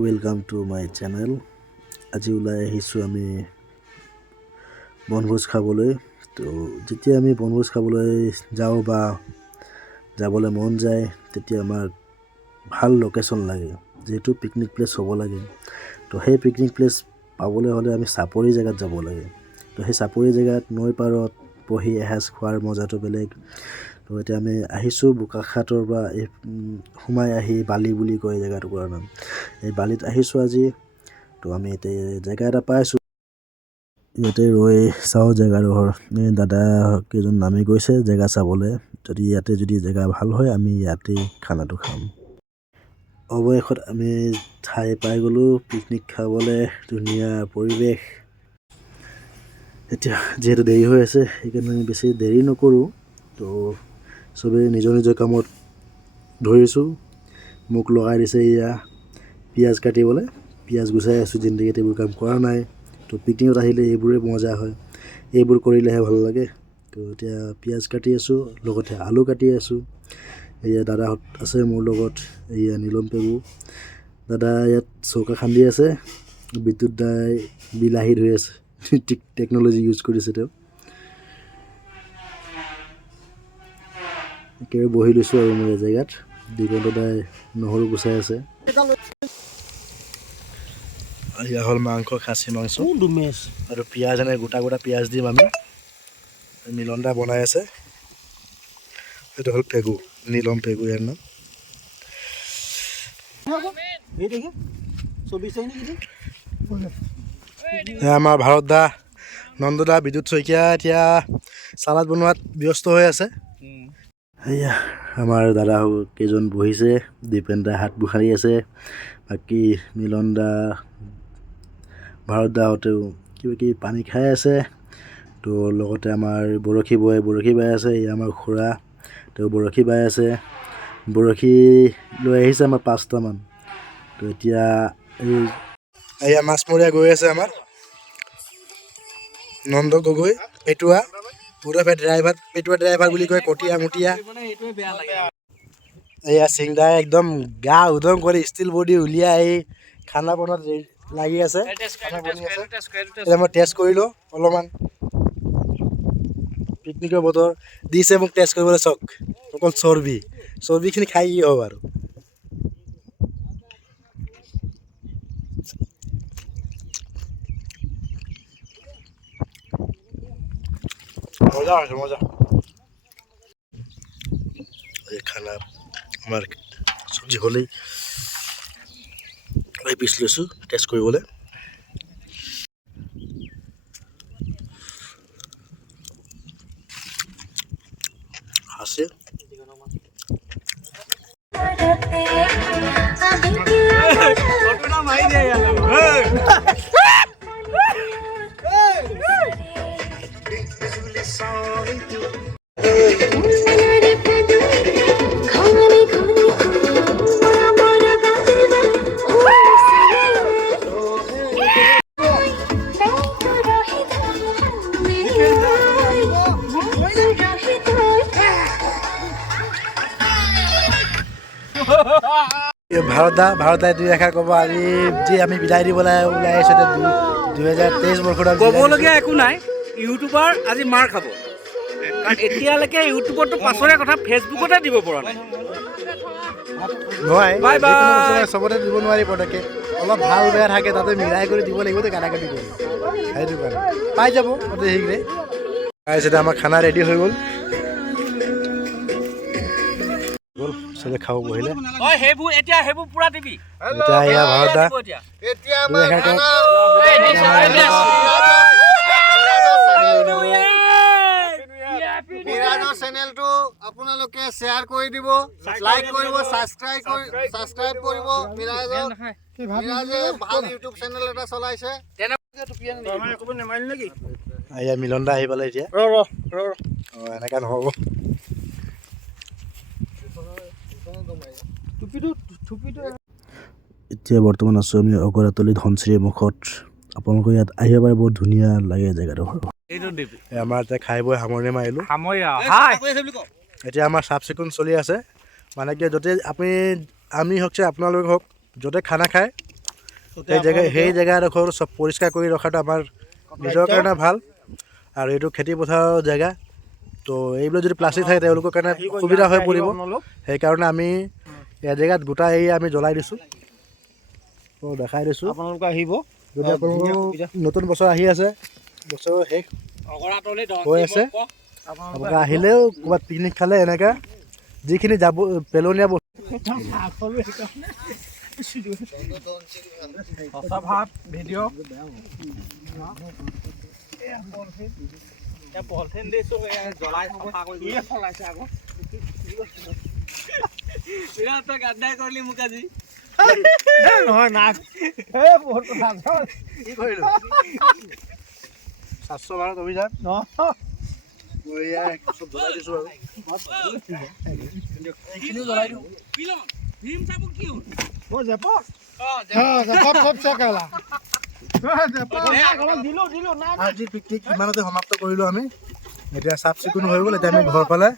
Welcome to my channel. আজি ওলাই আহিছোঁ আমি বনভোজ খাবলৈ। তো যেতিয়া আমি বনভোজ খাবলৈ যাওঁ বা যাবলৈ মন যায় তেতিয়া আমাৰ ভাল লোকেশ্যন লাগে, যিহেতু পিকনিক প্লেচ হ'ব লাগে। তো সেই পিকনিক প্লেচ পাবলৈ হ'লে আমি চাপৰি জেগাত যাব লাগে। তো সেই চাপৰি জেগাত নৈ পাৰত বহি এসাঁজ খোৱাৰ মজাটো বেলেগ। তো এতিয়া আমি আহিছোঁ বোকাখাটৰ পৰা সোমাই আহি বালি বুলি কয় জেগাটুকুৰাৰ নাম। এই বালিত আহিছোঁ আজি। তো আমি এতিয়া জেগা এটা পাইছোঁ, ইয়াতে ৰৈ চাওঁ জেগাডোখৰ। দাদা কেইজন নামি গৈছে জেগা চাবলৈ। যদি জেগা ভাল হয় আমি ইয়াতেই খানাটো খাম। অৱশেষত আমি ঠাই পাই গ'লোঁ পিকনিক খাবলৈ। ধুনীয়া পৰিৱেশ। এতিয়া যিহেতু দেৰি হৈ আছে সেইকাৰণে আমি বেছি দেৰি নকৰোঁ। তো চবেই নিজৰ নিজৰ কামত ধৰিছোঁ। মোক লগাই দিছে এয়া পিঁয়াজ কাটিবলৈ। পিঁয়াজ গুচাই আছোঁ, জিন্দগীত এইবোৰ কাম কৰা নাই। তো পিকনিকত আহিলে এইবোৰে মজা হয়, এইবোৰ কৰিলেহে ভাল লাগে। তো এতিয়া পিঁয়াজ কাটি আছোঁ, লগতে আলু কাটি আছোঁ। এয়া দাদাহঁত আছে মোৰ লগত, এয়া নীলম পেগু দাদা ইয়াত চৌকা খান্দি আছে। বিদ্যুৎ দাই বিলাহী ধৰি আছে, টেকন'লজি ইউজ কৰিছে তেওঁ। একেবাৰে বহি লৈছোঁ আৰু মই এই জেগাত। দিগন্ত দাই নহৰু গুচাই আছে। এয়া হ'ল মাংস, খাচী মাংস আৰু পিঁয়াজ, এনে গোটা গোটা পিঁয়াজ দিম আমি। মিলন দা বনাই আছে। এইটো হ'ল পেগু, নীলম পেগু ইয়াৰ নাম। আমাৰ ভাৰত দা, নন্দ দা, বিদ্যুৎ শইকীয়া এতিয়া চালাড বনোৱাত ব্যস্ত হৈ আছে। এয়া আমাৰ দাদা কেইজন বহিছে, দীপেন দা হাত বুখাৰি আছে। বাকী মিলন দা, ভাৰত দাহঁতেও কিবা কিবি পানী খাই আছে। তো লগতে আমাৰ বৰশী বাই আছে। এয়া আমাৰ খুৰা, তেওঁ বৰশী বাই আছে। বৰশী লৈ আহিছে আমাৰ 5টামান। তো এতিয়া এয়া মাছমৰীয়া গৈ আছে আমাৰ নন্দ গগৈ, পেটুৱা ড্ৰাইভাৰ বুলি কয়, কটীয়া মটীয়া। এয়া চিংদাই একদম গা উদং কৰি ষ্টিল বডি উলিয়াই খানা বনোৱাত লাগি আছে। এতিয়া মই টেষ্ট কৰিলোঁ অলপমান। পিকনিকৰ বতৰ দিছে মোক টেষ্ট কৰিবলৈ, চাওক অকল চৰ্বিখিনি খাই কি হ'ব আৰু। মজা হৈছে, মজা। এই খানা আমাৰ চব্জি হ'লেই পিচ লৈছোঁ টেষ্ট কৰিবলৈ। আছে ভাৰত দাই দুই এষাৰ ক'ব। আজি যি আমি বিদায় দিবলৈ ওলাই আহিছোঁ 2023 বৰ্ষত। ক'বলগীয়া একো নাই, ইউটিউবাৰ আজি মাৰ খাব। কাৰণ এতিয়ালৈকে ইউটিউবতো পাছৰে কথা, ফেচবুকতে দিব পৰা নাই। নোৱাৰি, চবতে দিব নোৱাৰি পটককৈ। অলপ ভাল বেয়া থাকে, তাতে মিলাই কৰি দিব লাগিব। কাটাকাটি কৰি সেইটো কাৰণে পাই যাব অতি শীঘ্ৰে। তাৰপিছতে আমাৰ খানা ৰেডি হৈ গ'ল। চবে খাব বহিলে। সেইবোৰ পুৰা দিবি। এতিয়া এয়া ভাৰত দা মিৰাজৰ চেনেলটো আপোনালোকে শ্বেয়াৰ কৰি দিব, লাইক কৰিব, ছাবস্ক্ৰাইব কৰিব। মিৰাজে ভাল ইউটিউব চেনেল এটা চলাইছে। এয়া মিলন দা আহি পালে এতিয়া। এনেকা নহ'ব। এতিয়া বৰ্তমান আছোঁ আমি অগৰাতলি ধনশ্ৰীৰ মুখত। আপোনালোকে ইয়াত আহিব পাৰে, বহুত ধুনীয়া লাগে জেগাডোখৰ। আমাৰ এতিয়া খাই বৈ সামৰণি মাৰিলোঁ। এতিয়া আমাৰ চাফ চিকুণ চলি আছে, মানে কি য'তে আমি হওক আপোনালোক হওক, য'তে খানা খায় সেই জেগাডোখৰ চব পৰিষ্কাৰ কৰি ৰখাটো আমাৰ নিজৰ কাৰণে ভাল আৰু এইটো খেতি পথাৰৰ জেগা তো এইবিলাক যদি প্লাষ্টিক থাকে তেওঁলোকৰ কাৰণে অসুবিধা হৈ পৰিব সেইকাৰণে আমি এজেগাত গোটাই এৰি আমি জ্বলাই দিছোঁ তো দেখাই দিছোঁ আপোনালোকে আহিব যদি আপোনালোকৰ নতুন বছৰ আহি আছে বছৰ শেষ হৈ আছে আপোনালোকে আহিলেও ক'ৰবাত পিকনিক খালে এনেকৈ যিখিনি যাব পেলনীয়া বস্তু ভাত ভিডিঅ' পলিথিন দিছোঁ জ্বলাই চাফা কৰি চলাইছে আকৌ তই গাদ্দাই কৰিলি মোক আজি নহয় নাক বহুত কথা কি কৰিলোঁ স্বচ্ছ ভাৰত অভিযান চব জ্বলাই দিছোঁ আৰু এইখিনিও জ্বলাই দিওঁ আজিৰ পিকনিক ইমানতে সমাপ্ত কৰিলোঁ আমি এতিয়া চাফ চিকুণ হৈ গ'ল এতিয়া আমি ঘৰ ফালে